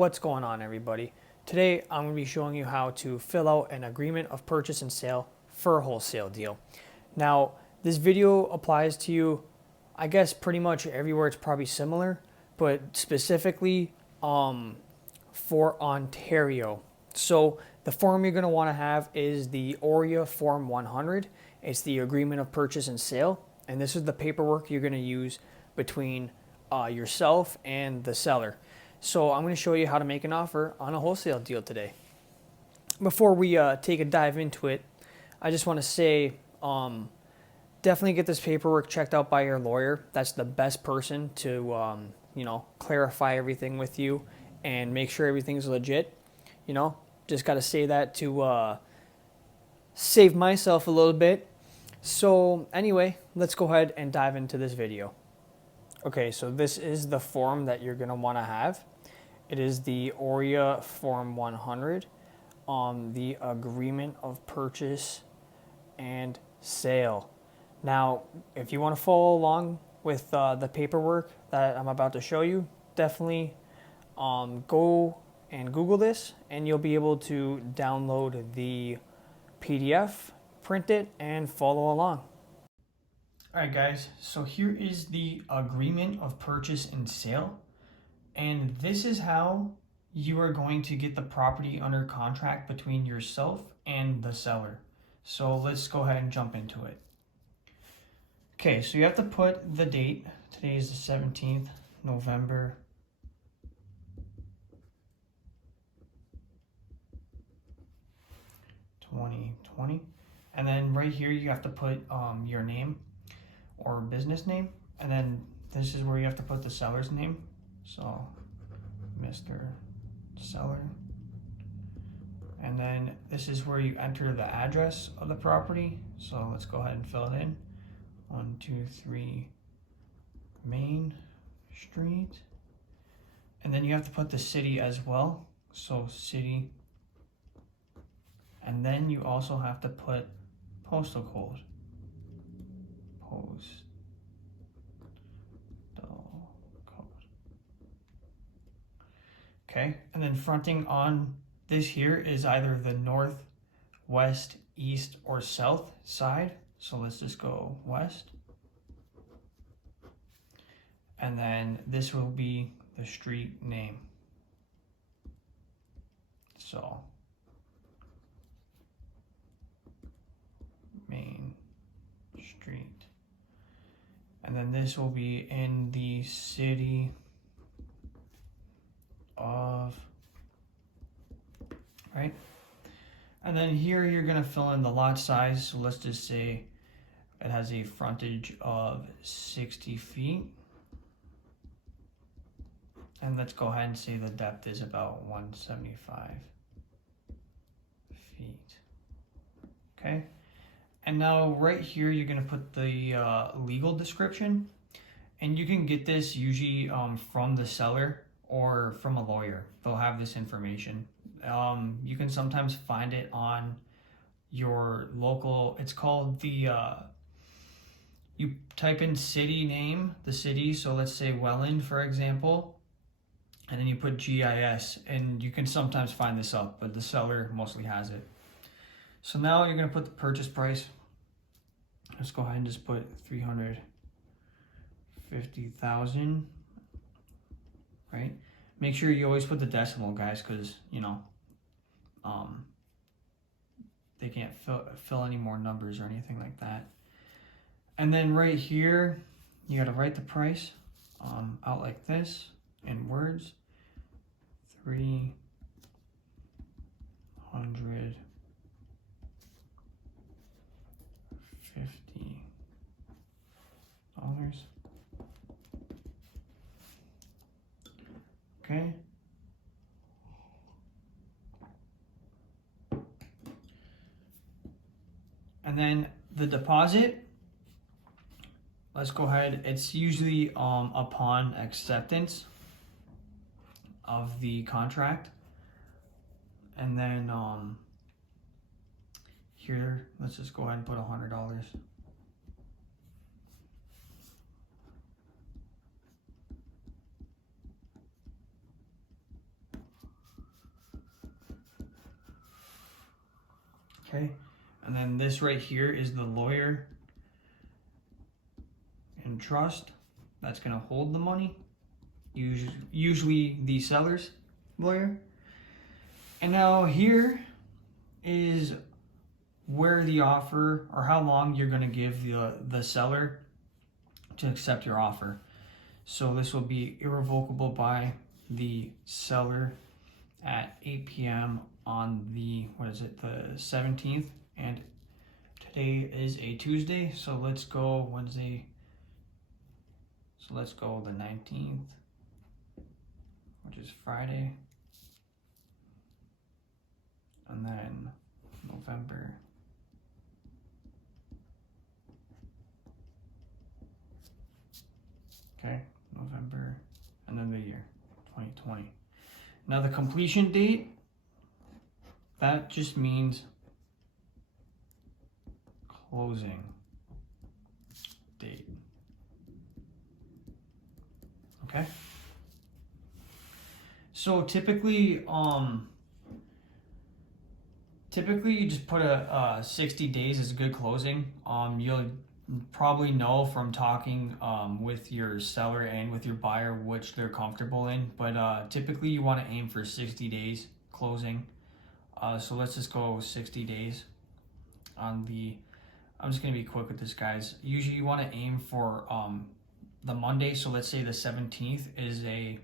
What's going on, everybody? Today I'm going to be showing you how to fill out an agreement of purchase and sale for a wholesale deal. Now, this video applies to you, I guess, pretty much everywhere. It's probably similar, but specifically for Ontario. So the form you're going to want to have is the OREA Form 100. It's the agreement of purchase and sale, and this is the paperwork you're going to use between yourself and the seller. So I'm going to show you how to make an offer on a wholesale deal today. Before we take a dive into it, I just want to say definitely get this paperwork checked out by your lawyer. That's the best person to clarify everything with you and make sure everything's legit. Just got to say that to save myself a little bit. So anyway, let's go ahead and dive into this video. Okay, so this is the form that you're going to want to have. It is the OREA Form 100 on the agreement of purchase and sale. Now, if you want to follow along with the paperwork that I'm about to show you, definitely go and Google this, and you'll be able to download the PDF, print it, and follow along. Alright guys, so here is the agreement of purchase and sale, and this is how you are going to get the property under contract between yourself and the seller. So let's go ahead and jump into it. Okay, so you have to put the date. Today is the 17th, November 2020. And then right here you have to put your name or business name, and then this is where you have to put the seller's name. So Mr. Seller, and then this is where you enter the address of the property. So let's go ahead and fill it in. 123 Main Street, and then you have to put the city as well. So city, and then you also have to put postal code. Okay, and then fronting on this here is either the north, west, east, or south side. So let's just go west. And then this will be the street name. So Main Street. And then this will be in the city of, right? And then here you're gonna fill in the lot size. So let's just say it has a frontage of 60 feet. And let's go ahead and say the depth is about 175 feet. Okay. And now right here, you're gonna put the legal description, and you can get this usually from the seller or from a lawyer. They'll have this information. You can sometimes find it on your local, it's called the, you type in city name, the city. So let's say Welland, for example, and then you put GIS, and you can sometimes find this up, but the seller mostly has it. So now you're gonna put the purchase price. Let's go ahead and just put 350,000, right? Make sure you always put the decimal, guys, because they can't fill any more numbers or anything like that. And then right here, you gotta write the price out like this in words. $350. Okay. And then the deposit, let's go ahead. It's usually upon acceptance of the contract. And then here, let's just go ahead and put $100. Okay, and then this right here is the lawyer and trust that's going to hold the money, usually the seller's lawyer. And now here is where the offer, or how long you're going to give the seller to accept your offer. So this will be irrevocable by the seller at 8 p.m. on the, the 17th, and today is a Tuesday, so let's go Wednesday. So let's go the 19th, which is Friday, and then November. Okay, November, and then the year 2020. Now the completion date, that just means closing date. Okay. So typically you just put a 60 days as a good closing. You'll probably know from talking with your seller and with your buyer which they're comfortable in, but typically you want to aim for 60 days closing. So let's just go 60 days on the, I'm just going to be quick with this, guys. Usually you want to aim for the Monday, so let's say the 17th is a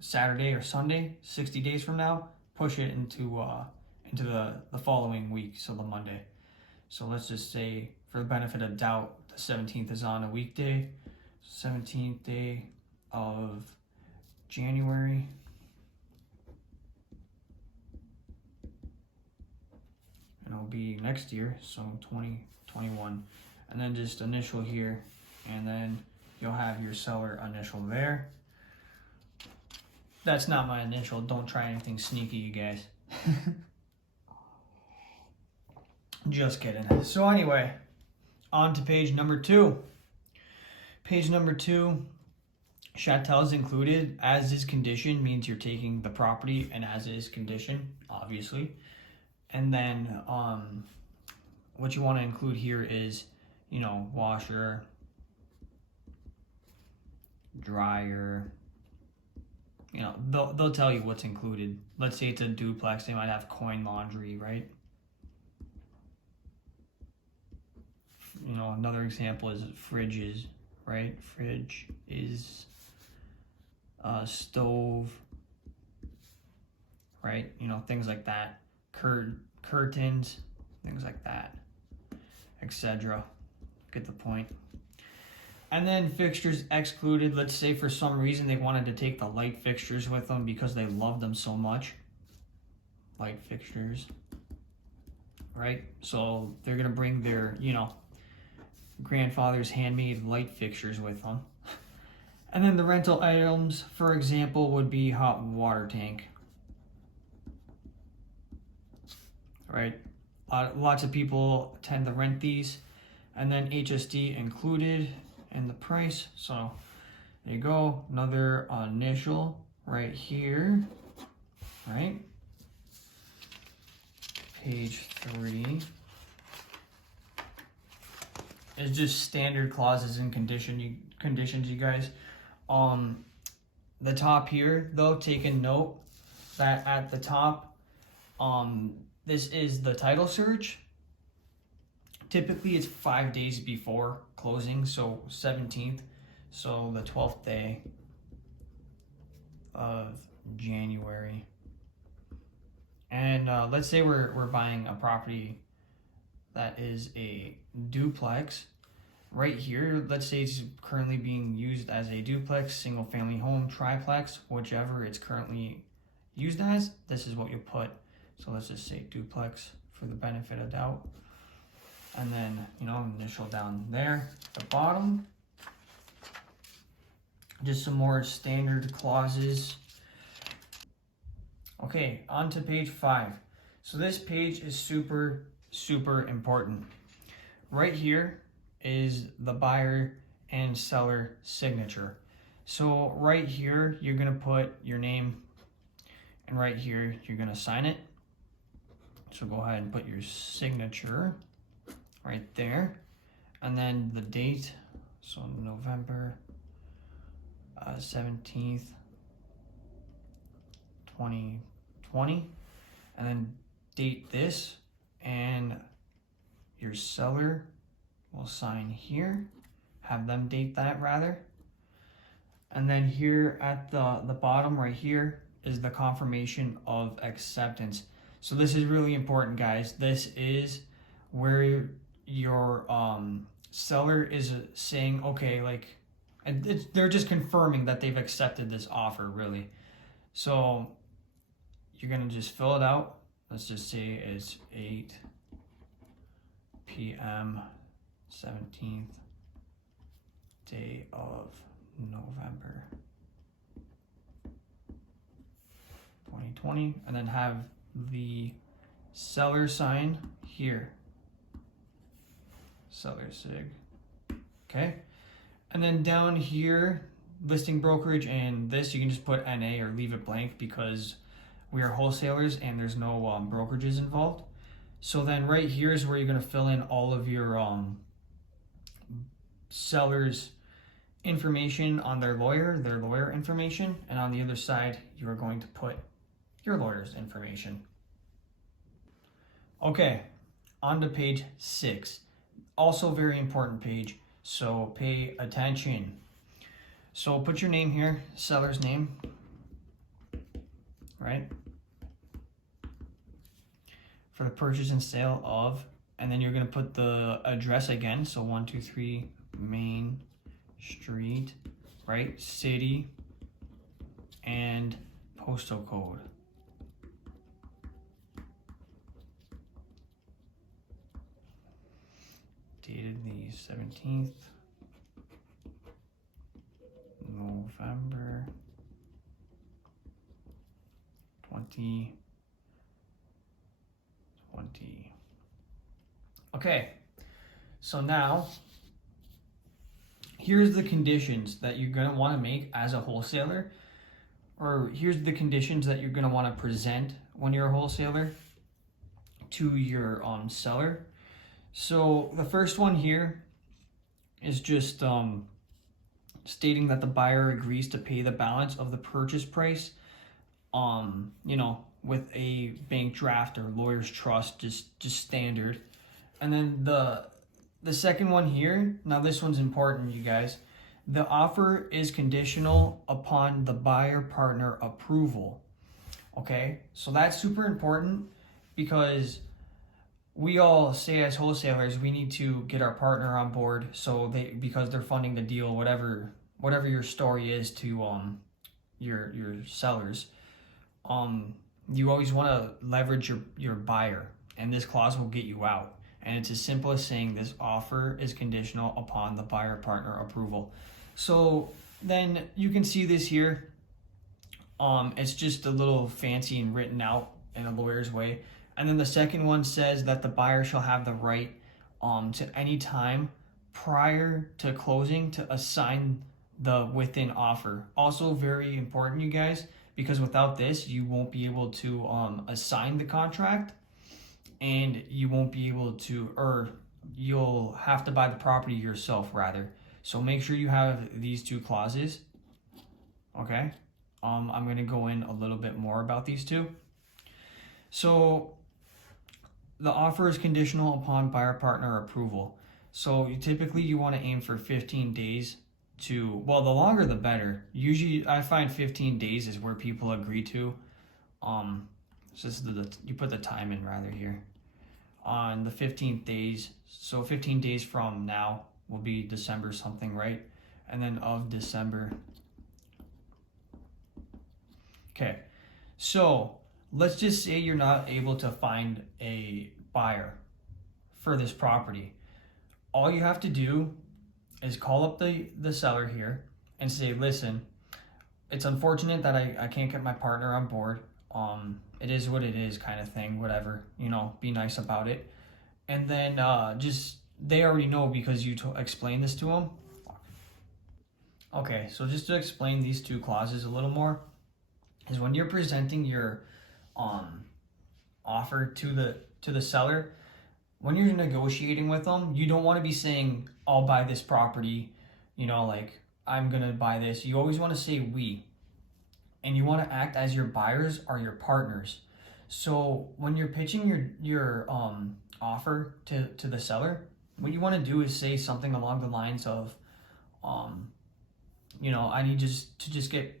Saturday or Sunday. 60 days from now, push it into the following week, so the Monday. So let's just say, for the benefit of doubt, the 17th is on a weekday. 17th day of January. And it'll be next year, so 2021. And then just initial here, and then you'll have your seller initial there. That's not my initial. Don't try anything sneaky, you guys. Just kidding. So anyway, on to page number 2. Page number 2, chattel is included. As is condition means you're taking the property, and as is condition, obviously. And then what you want to include here is, washer, dryer. They'll tell you what's included. Let's say it's a duplex, they might have coin laundry, right? Another example is fridges, right? Fridge is stove, right? Things like that. Curtains, things like that, etc. Get the point. And then fixtures excluded. Let's say for some reason they wanted to take the light fixtures with them because they love them so much. Light fixtures, right? So they're gonna bring their, grandfather's handmade light fixtures with them. And then the rental items, for example, would be hot water tank. Right? Lots of people tend to rent these. And then HSD included in the price. So there you go. Another initial right here. Right? Page 3 is just standard clauses and conditions, you guys. The top here, though, take a note that at the top, this is the title search. Typically, it's 5 days before closing, so 17th, so the 12th day of January. And let's say we're buying a property that is a duplex. Right here, let's say it's currently being used as a duplex, single family home, triplex, whichever it's currently used as, this is what you put. So let's just say duplex for the benefit of doubt. And then, initial down there at the bottom. Just some more standard clauses. Okay, on to page 5. So this page is super, super important. Right here is the buyer and seller signature. So right here, you're gonna put your name, and right here, you're gonna sign it. So go ahead and put your signature right there. And then the date, so November 17th, 2020. And then date this, and your seller will sign here. Have them date that rather. And then here at the bottom right here is the confirmation of acceptance. So this is really important, guys. This is where your seller is saying, okay, like, and they're just confirming that they've accepted this offer, really. So you're gonna just fill it out. Let's just say it's 8 p.m. 17th day of November 2020, and then have the seller sign here. Seller sig. Okay. And then down here, listing brokerage, and this you can just put NA or leave it blank because we are wholesalers and there's no brokerages involved. So then right here is where you're going to fill in all of your sellers information on their lawyer information, and on the other side you are going to put your lawyer's information. Okay, on to page 6. Also very important page, so pay attention. So put your name here, seller's name, right? For the purchase and sale of, and then you're going to put the address again, so 123 Main Street, right? City and postal code. Dated the 17th November 2020. Okay, so now here's the conditions that you're going to want to make as a wholesaler, or here's the conditions that you're going to want to present when you're a wholesaler to your seller. So the first one here is just stating that the buyer agrees to pay the balance of the purchase price, with a bank draft or lawyer's trust, just standard. And then the second one here, now this one's important, you guys. The offer is conditional upon the buyer partner approval. Okay, so that's super important because we all say as wholesalers we need to get our partner on board, so because they're funding the deal, whatever your story is to your sellers. You always want to leverage your buyer, and this clause will get you out. And it's as simple as saying this offer is conditional upon the buyer partner approval. So then you can see this here. It's just a little fancy and written out in a lawyer's way. And then the second one says that the buyer shall have the right to any time prior to closing to assign the within offer. Also very important, you guys, because without this you won't be able to assign the contract, and you won't be able to, or you'll have to buy the property yourself rather. So make sure you have these two clauses. Okay, I'm going to go in a little bit more about these two. So the offer is conditional upon buyer partner approval. So typically you want to aim for 15 days to, well, the longer the better. Usually I find 15 days is where people agree to. So this is you put the time in rather here. On the 15th days, so 15 days from now will be December something, right? And then of December. Okay, so let's just say you're not able to find a buyer for this property. All you have to do is call up the seller here and say, listen, it's unfortunate that I can't get my partner on board. It is what it is, kind of thing, whatever, be nice about it. And then they already know because you explained this to them. Okay, so just to explain these two clauses a little more, is when you're presenting your offer to the seller, when you're negotiating with them, you don't want to be saying, I'll buy this property, like I'm gonna buy this. You always want to say we, and you want to act as your buyers are your partners. So when you're pitching your offer to the seller, what you want to do is say something along the lines of, I need to just get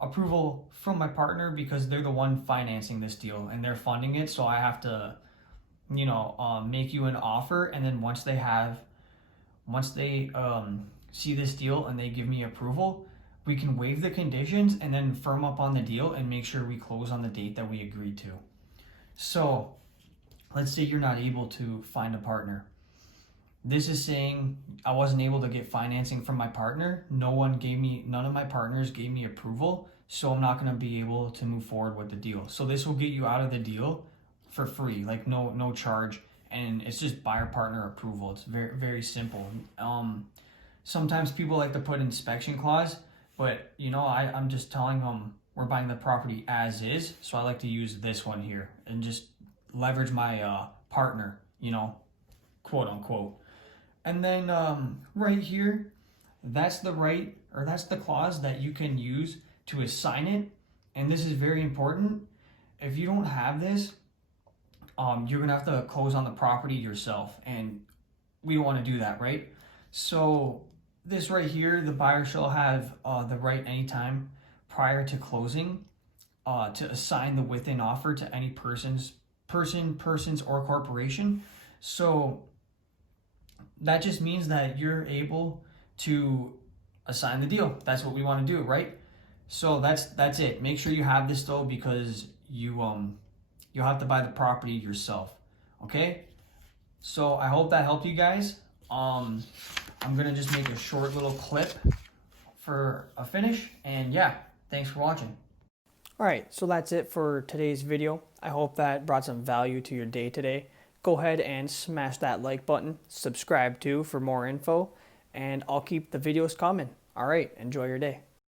approval from my partner because they're the one financing this deal and they're funding it. So I have to, make you an offer, and then once they see this deal and they give me approval, we can waive the conditions and then firm up on the deal and make sure we close on the date that we agreed to. So let's say you're not able to find a partner. This is saying I wasn't able to get financing from my partner. None of my partners gave me approval, so I'm not going to be able to move forward with the deal. So this will get you out of the deal for free, like no charge, and it's just buyer partner approval. It's very, very simple. Sometimes people like to put inspection clause, but I'm just telling them we're buying the property as is, so I like to use this one here and just leverage my partner, quote unquote. And then right here, that's the clause that you can use to assign it. And this is very important. If you don't have this, you're gonna have to close on the property yourself, and we don't want to do that, right? So this right here, the buyer shall have the right anytime prior to closing to assign the within offer to any persons, or corporation. So that just means that you're able to assign the deal. That's what we want to do, right? So that's it. Make sure you have this though, because you'll have to buy the property yourself. Okay? So I hope that helped you guys. I'm gonna just make a short little clip for a finish, and yeah, thanks for watching. Alright, so that's it for today's video. I hope that brought some value to your day today. Go ahead and smash that like button, subscribe too for more info, and I'll keep the videos coming. Alright, enjoy your day.